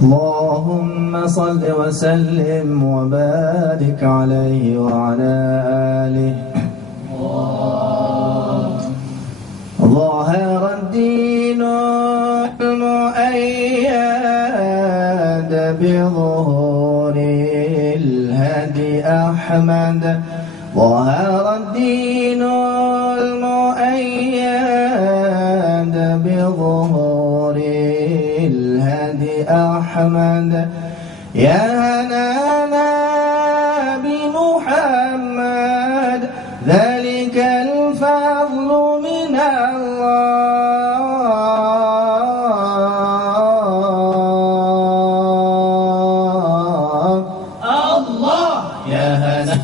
اللهم صل وسلم وبارك عليه وعلى آله. ظهر الدين المؤيد بظهور الهدي أحمد. ظهر الدين المؤيد بظهور الهدي أحمد. يا هنانا بمحمد ذلك الفضل من الله. الله يا هنانا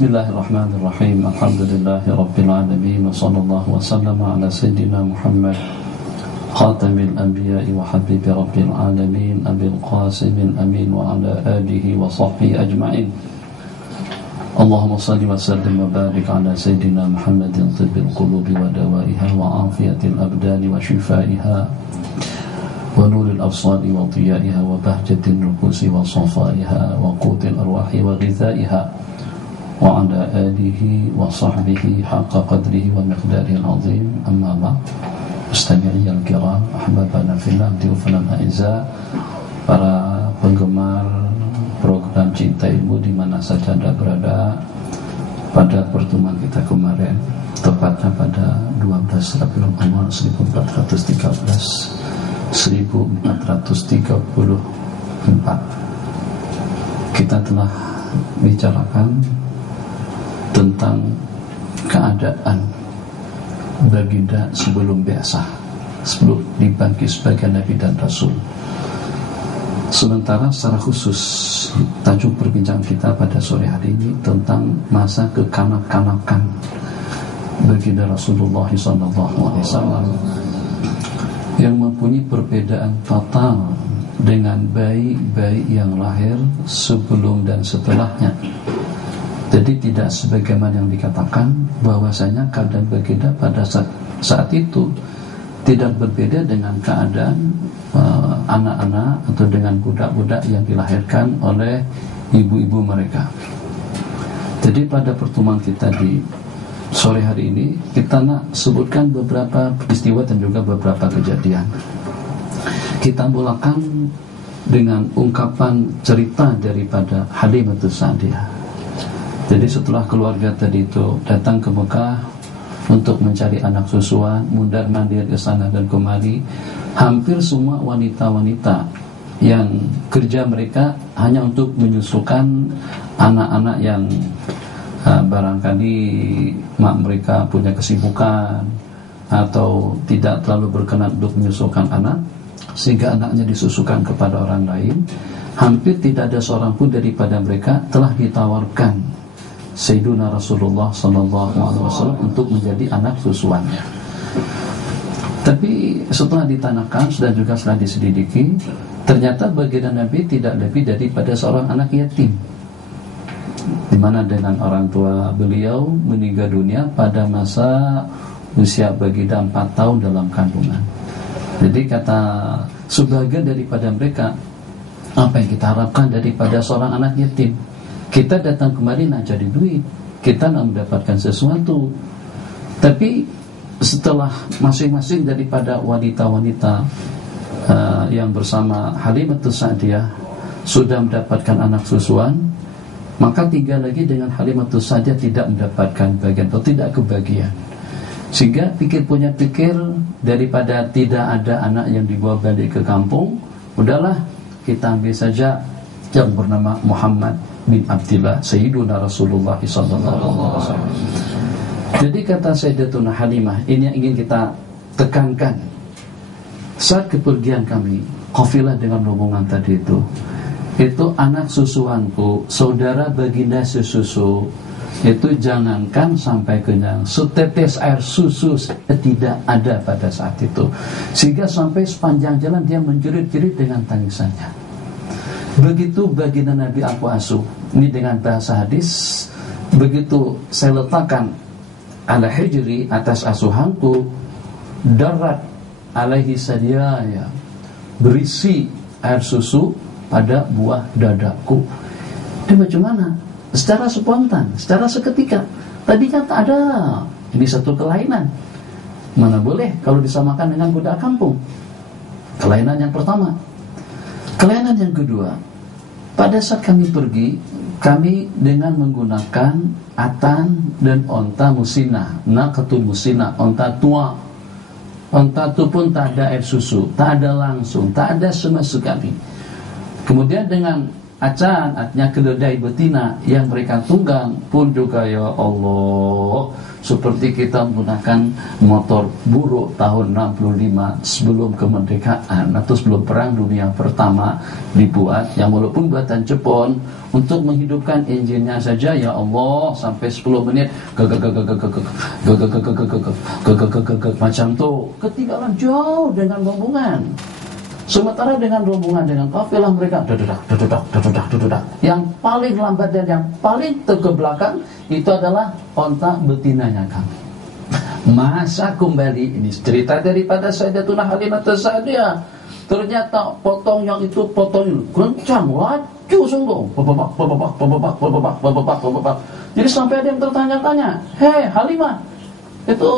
Bismillahirrahmanirrahim. Alhamdulillahirabbil alamin wa sallallahu wa sallama ala sayyidina Muhammad khatamil anbiya'i wa habibi rabbil alamin abil qasimil amin wa ala alihi wa sahbihi ajma'in. Allahumma salli wa sallim wa barik ala sayyidina Muhammadin tibbil qulubi wa dawaiha wa afiyatil abdani wa shifaiha wa nuril absari wa diyaiha wa bahjatin nufusi wa safaiha wa qutil arwahi wa ghithaiha wa ala alihi wa sahbihi haqqa qadrihi wa miqdarihi al-azim. Amma ba'd. Mustami'i al-kiram, ahbabana fillah, diufanan a'izza, para penggemar program Cinta Ilmu di mana saja Anda berada. Pada pertemuan kita kemarin, tepatnya pada 12 Rabiul Awal 1434, kita telah bicarakan tentang keadaan baginda sebelum biasa, sebelum dibangkit sebagai Nabi dan Rasul. Sementara secara khusus tajuk perbincangan kita pada sore hari ini tentang masa kekanak-kanakan baginda Rasulullah SAW, yang mempunyai perbedaan total dengan bayi-bayi yang lahir sebelum dan setelahnya. Jadi tidak sebagaimana yang dikatakan bahwasanya keadaan baginda pada saat itu tidak berbeda dengan keadaan anak-anak atau dengan budak-budak yang dilahirkan oleh ibu-ibu mereka. Jadi pada pertemuan kita di sore hari ini kita nak sebutkan beberapa peristiwa dan juga beberapa kejadian. Kita mulakan dengan ungkapan cerita daripada Halimatus Sa'diyah. Jadi setelah keluarga tadi itu datang ke Mekah untuk mencari anak susuan, mundar-mandir ke sana dan kemari, hampir semua wanita-wanita yang kerja mereka hanya untuk menyusukan anak-anak yang barangkali mak mereka punya kesibukan atau tidak terlalu berkenan untuk menyusukan anak, sehingga anaknya disusukan kepada orang lain. Hampir tidak ada seorang pun daripada mereka telah ditawarkan Sayyiduna Rasulullah SAW untuk menjadi anak susuannya. Tapi setelah ditanyakan dan juga setelah diselidiki, ternyata baginda Nabi tidak lebih daripada seorang anak yatim, di mana dengan orang tua beliau meninggal dunia pada masa usia baginda 4 tahun dalam kandungan. Jadi kata sebagian daripada mereka, apa yang kita harapkan daripada seorang anak yatim? Kita datang kemari nak cari duit, kita nak mendapatkan sesuatu. Tapi setelah masing-masing daripada wanita-wanita yang bersama Halimatus Sa'diyah sudah mendapatkan anak susuan, maka tinggal lagi dengan Halimatus Sa'diyah tidak mendapatkan bagian atau tidak kebagian. Sehingga punya pikir daripada tidak ada anak yang dibawa balik ke kampung, udahlah kita ambil saja yang bernama Muhammad bin Abdillah, Sayyiduna Rasulullah SAW. Jadi kata Sayyidatuna Halimah, ini yang ingin kita tekankan. Saat kepergian kami, kafilah dengan rombongan tadi itu anak susuanku, saudara baginda sesusu, itu jangankan sampai kenyang, setetes air susu tidak ada pada saat itu. Sehingga sampai sepanjang jalan dia menjerit-jerit dengan tangisannya. Begitu baginda Nabi aku asuh, ini dengan bahasa hadis, begitu saya letakkan ala hijri atas asuhanku, darat alaihi sadiyaya, berisi air susu pada buah dadaku. Ini bagaimana? Secara spontan, secara seketika. Tadinya tak ada. Ini satu kelainan. Mana boleh kalau disamakan dengan budak kampung. Kelainan yang pertama. Kelainan yang kedua, pada saat kami pergi, kami dengan menggunakan atan dan onta musinah, naqatul musinah, onta tua. Onta itu pun tak ada air susu, tak ada langsung, tak ada sama sekali. Kemudian dengan acan, artinya keledai betina yang mereka tunggang pun juga, ya Allah, seperti kita menggunakan motor buruk tahun 65 sebelum kemerdekaan atau sebelum perang dunia pertama dibuat, yang walaupun buatan Jepun, untuk menghidupkan enjinnya saja, ya Allah, sampai 10 menit macam tuh, ketinggalan jauh dengan rombongan. Sementara dengan rombongan, dengan kafilah mereka dududak. Yang paling lambat dan yang paling terkebelakang itu adalah onta betinanya kami. Masa kembali, ini cerita daripada Sayyidatuna Halimatus Sa'diyah. Ternyata potong yang itu potong kencang, laju sungguh. Jadi sampai ada yang tertanya-tanya, hei Halimah, itu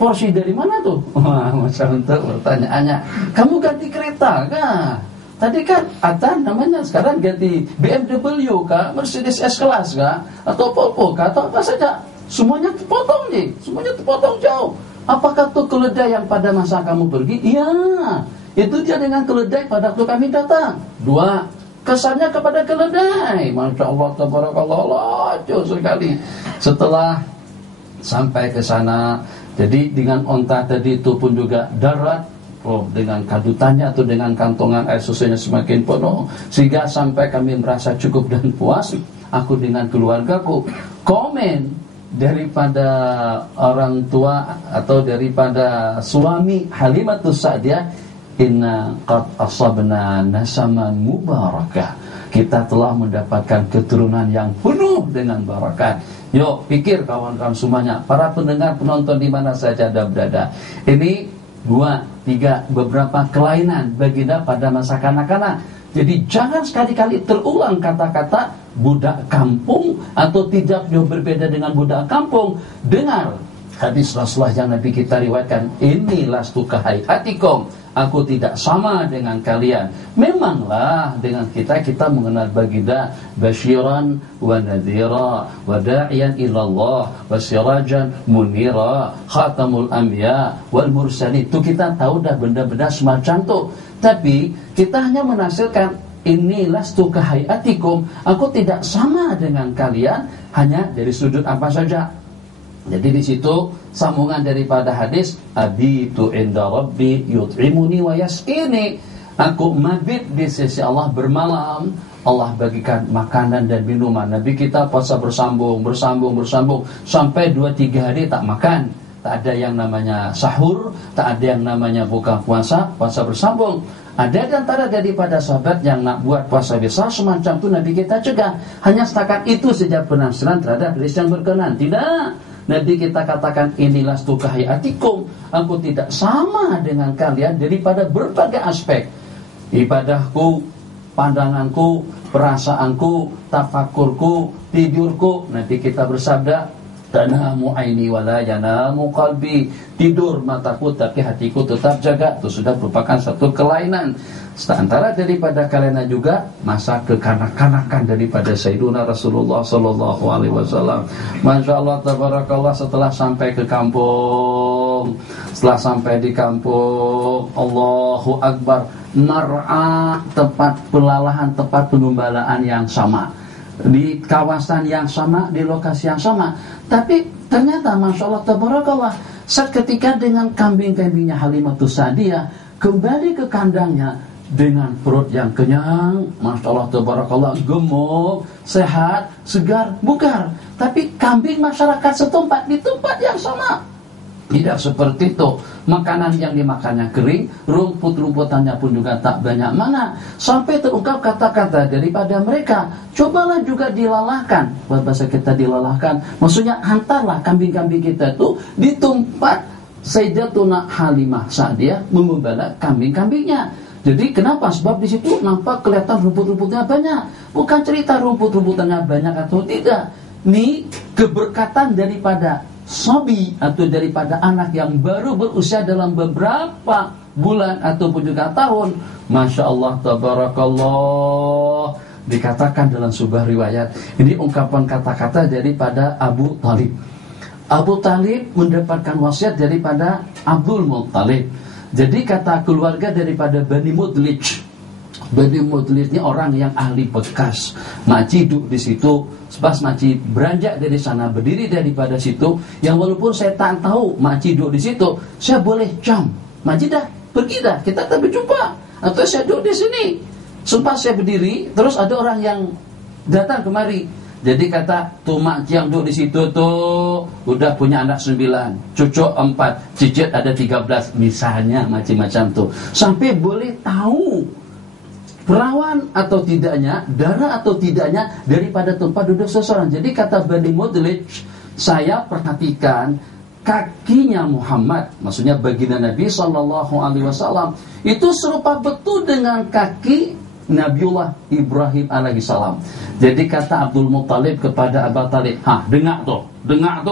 porsi dari mana tuh? Wah, masa untuk pertanyaannya, kamu ganti kereta kah? Tadi kan Atan namanya, sekarang ganti BMW kah? Mercedes S-Class kah? Atau Volvo kah? Atau apa saja? Semuanya terpotong nih, semuanya terpotong jauh. Apakah tuh keledai yang pada masa kamu pergi? Iya, itu dia dengan keledai pada waktu kami datang. 2, kesannya kepada keledai. Masya Allah, tabarakallah, lucu sekali. Setelah sampai ke sana, jadi dengan onta tadi itu pun juga darat, dengan kadutannya atau dengan kantongan air susunya semakin penuh, sehingga sampai kami merasa cukup dan puas. Aku dengan keluargaku komen, daripada orang tua atau daripada suami Halimatus Sa'diyah, inna qad asabna nasaman mubarakah, kita telah mendapatkan keturunan yang penuh dengan barakat. Yuk pikir kawan-kawan semuanya, para pendengar penonton di mana saja Anda berada, ini 2, 3 beberapa kelainan baginda pada masa kanak-kanak. Jadi jangan sekali-kali terulang kata-kata budak kampung atau tidak jauh berbeda dengan budak kampung. Dengar hadis Rasulullah yang Nabi kita riwayatkan, ini lastu kahayatikum, aku tidak sama dengan kalian. Memanglah dengan kita mengenal baginda basyiran wa nadhira wa da'iyan ilallah wa sirajan munira khatamul anbiya wal mursalin. Itu kita tahu dah benda-benda semacam itu. Tapi kita hanya menafsirkan ini lastu kahayatikum, aku tidak sama dengan kalian, hanya dari sudut apa saja. Jadi di situ sambungan daripada hadis, abitu inda rabbi yut'imuni wa yasqini, aku mabit di sisi Allah bermalam, Allah bagikan makanan dan minuman. Nabi kita puasa bersambung sampai 2-3 hari tak makan. Tak ada yang namanya sahur, tak ada yang namanya buka puasa bersambung. Ada di antara daripada sahabat yang nak buat puasa besar semacam itu, Nabi kita cegah. Hanya setakat itu saja penafsiran terhadap hadis yang berkenan. Tidak, Nabi kita katakan inilah tukahayatikum, aku tidak sama dengan kalian daripada berbagai aspek. Ibadahku, pandanganku, perasaanku, tafakurku, tidurku. Nabi kita bersabda, tanamu aini wala yanamu qalbi, tidur mataku tapi hatiku tetap jaga. Itu sudah merupakan satu kelainan. Antara daripada kelainan juga masa kekanak-kanakan daripada Sayyiduna Rasulullah sallallahu alaihi wasallam. Masya Allah tabarakallah, setelah sampai ke kampung, setelah sampai di kampung, Allahu Akbar, mar'a, tempat pelalahan, tempat penggembalaan yang sama, di kawasan yang sama, di lokasi yang sama. Tapi ternyata Masya Allah tabarakallah, seketika dengan kambing-kambingnya Halimatus Sa'diyah kembali ke kandangnya dengan perut yang kenyang, Masya Allah tabarakallah, gemuk, sehat, segar, bugar. Tapi kambing masyarakat setempat di tempat yang sama tidak seperti itu. Makanan yang dimakannya kering, rumput-rumputannya pun juga tak banyak mana. Sampai terungkap kata-kata daripada mereka, cobalah juga dilalahkan. Bahasa kita dilalahkan, maksudnya hantarlah kambing-kambing kita itu di tempat Sayyidatuna Halimah Sa'diyah mengembala kambing-kambingnya. Jadi kenapa? Sebab di situ nampak kelihatan rumput-rumputnya banyak. Bukan cerita rumput-rumputannya banyak atau tidak. Ini keberkatan daripada sobi atau daripada anak yang baru berusia dalam beberapa bulan ataupun juga tahun. Masya Allah tabarakallah. Dikatakan dalam sebuah riwayat, ini ungkapan kata-kata daripada Abu Talib. Abu Talib mendapatkan wasiat daripada Abdul Muttalib. Jadi kata keluarga daripada Bani Mudlij. Bani Mudlij ini orang yang ahli bekas. Makcik duduk di situ. Pas makcik beranjak dari sana, berdiri daripada situ, yang walaupun saya tak tahu makcik duduk di situ, saya boleh jam. Makcik dah pergi dah, kita tak berjumpa. Atau saya duduk di sini. Sumpah saya berdiri, terus ada orang yang datang kemari. Jadi kata, tuh makcik yang duduk di situ tuh udah punya anak 9, cucu 4, cicit ada 13, misalnya macam-macam tuh. Sampai boleh tahu perawan atau tidaknya, darah atau tidaknya daripada tempat duduk seseorang. Jadi kata Bani Mudlij, saya perhatikan kakinya Muhammad, maksudnya baginda Nabi SAW, itu serupa betul dengan kaki Nabiullah Ibrahim alaihissalam. Jadi kata Abdul Muttalib kepada Abu Talib, dengar tuh. Dengar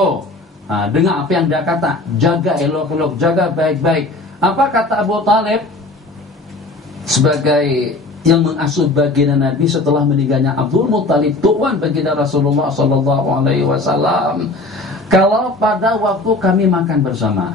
apa yang dia kata, jaga elok-elok, jaga baik-baik. Apa kata Abu Talib sebagai yang mengasuh baginda Nabi setelah meninggalnya Abdul Muttalib, tuan baginda Rasulullah SAW? Kalau pada waktu kami makan bersama,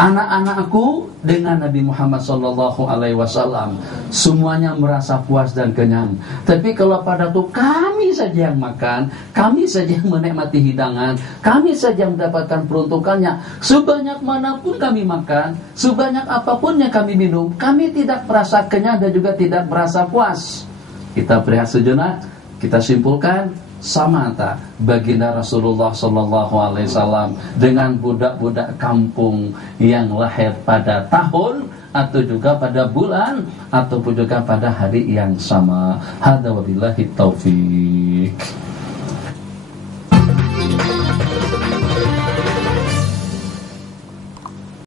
anak-anakku dengan Nabi Muhammad SAW, semuanya merasa puas dan kenyang. Tapi kalau pada itu kami saja yang makan, kami saja yang menikmati hidangan, kami saja yang mendapatkan peruntukannya, sebanyak manapun kami makan, sebanyak apapun yang kami minum, kami tidak merasa kenyang dan juga tidak merasa puas. Kita berehat sejenak, kita simpulkan, samata baginda Rasulullah sallallahu alaihi wasallam dengan budak-budak kampung yang lahir pada tahun atau juga pada bulan ataupun juga pada hari yang sama. Hadza wabillahi taufik.